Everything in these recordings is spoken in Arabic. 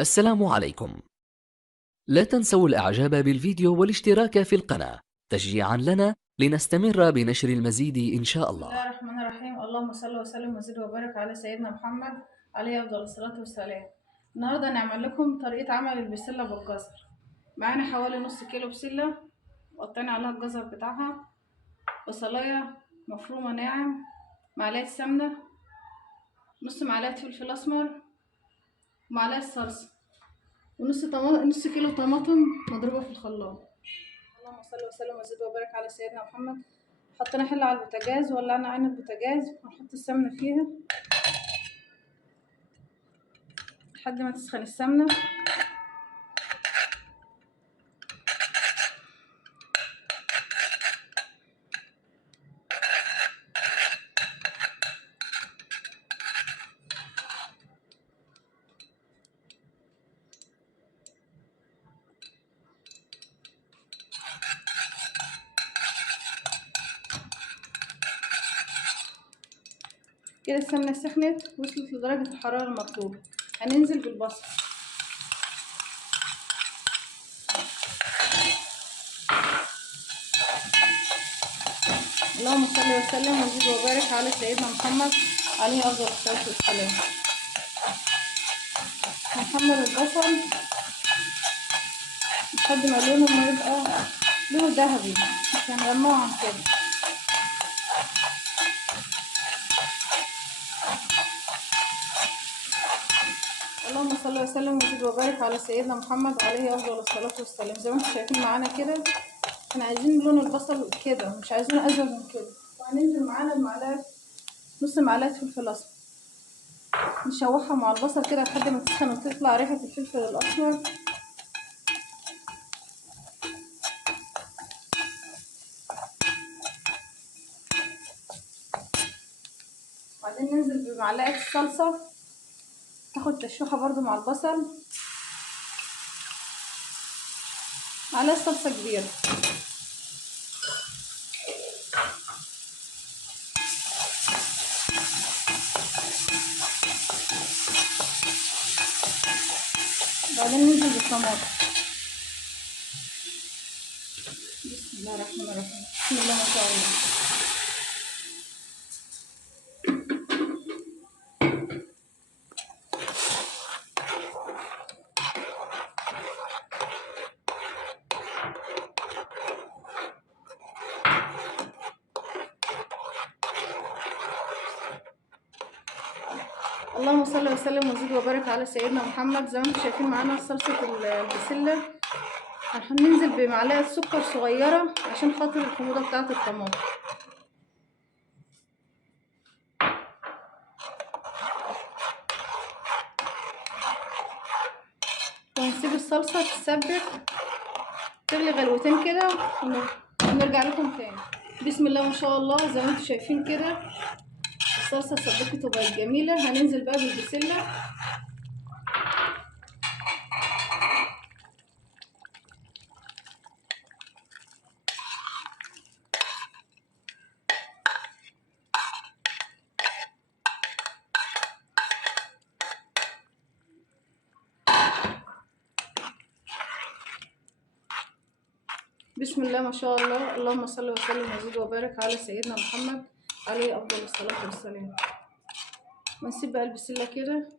السلام عليكم. لا تنسوا الإعجاب بالفيديو والاشتراك في القناة تشجيعا لنا لنستمر بنشر المزيد إن شاء بسم الله الله. الرحمن الرحيم. اللهم صل وسلم وزد وبارك على سيدنا محمد عليه افضل الصلاه والسلام. النهارده هنعمل لكم طريقه عمل البسله بالجزر. معانا حوالي نص كيلو بسله وقطعنا عليها الجزر بتاعها، بصلايه مفرومه ناعم، معلقه سمنه، نص معلقه فلفل اسمر، ومعلقه صلصه، نص كيلو طماطم مضروبه في الخلاط. اللهم صل وسلم وزد وبارك على سيدنا محمد. حطينا حله على البوتاجاز، ولعنا عين البوتاجاز وهنحط السمنه فيها لحد ما تسخن السمنه. كده السمنة سخنت وصلت لدرجة الحرارة المطلوبة. هننزل بالبصل. اللهم صل وسلم وزد وبارك على سيدنا محمد عليه أفضل الصلاة والسلام. هنحمر البصل لحد ما لونه ما يبقى لونه ذهبي، مش هنغمقه عن كده. اللهم صل وسلم وزد وبارك على سيدنا محمد عليه أفضل الصلاة والسلام. زي ما انتم شايفين معانا كده، احنا عايزين لون البصل كده، مش عايزين أزرق من كده. وهننزل معانا بمعلقة، نص معلقة فلفل أسمر، نشوحها مع البصل كده لحد ما تسخن وتطلع ريحة الفلفل الأسمر. وبعدين ننزل بمعلقة الصلصة، تاخد تشويحة برضو مع البصل. معلقة صلصة كبيرة. بعدين ننزل بالطماطم. بسم الله الرحمن الرحيم. بسم الله ما شاء الله. اللهم صل وسلم وزد وبارك على سيدنا محمد. زي ما انتم شايفين معانا صلصة البسلة. هننزل بمعلقة سكر صغيرة عشان خاطر الحموضة بتاعة الطماطم. وهنسيب الصلصة تتسبك تغلي غلوتين كده ونرجع لكم تاني. بسم الله ما شاء الله. زي ما انتم شايفين كده الصلصة اتسبكت وبقت جميلة. هننزل بقى بالبسلة. بسم الله ما شاء الله. اللهم صل وسلم وزد وبارك على سيدنا محمد عليه افضل الصلاه والسلام. ونسيب بقى البسله كده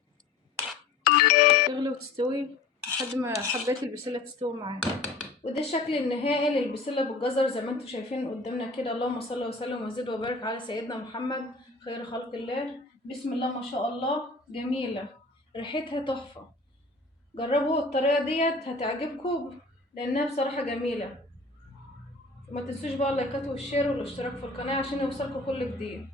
تغلي وتستوي لحد ما حبات البسله تستوي معانا. وده الشكل النهائي للبسله بالجزر زي ما انتم شايفين قدامنا كده. اللهم صل وسلم وزد وبارك على سيدنا محمد خير خلق الله. بسم الله ما شاء الله، جميله، ريحتها تحفه. جربوا الطريقه ديت هتعجبكم لانها بصراحه جميله. وما تنسوش بقى اللايكات والشير والاشتراك في القناة عشان يوصلكوا كل جديد.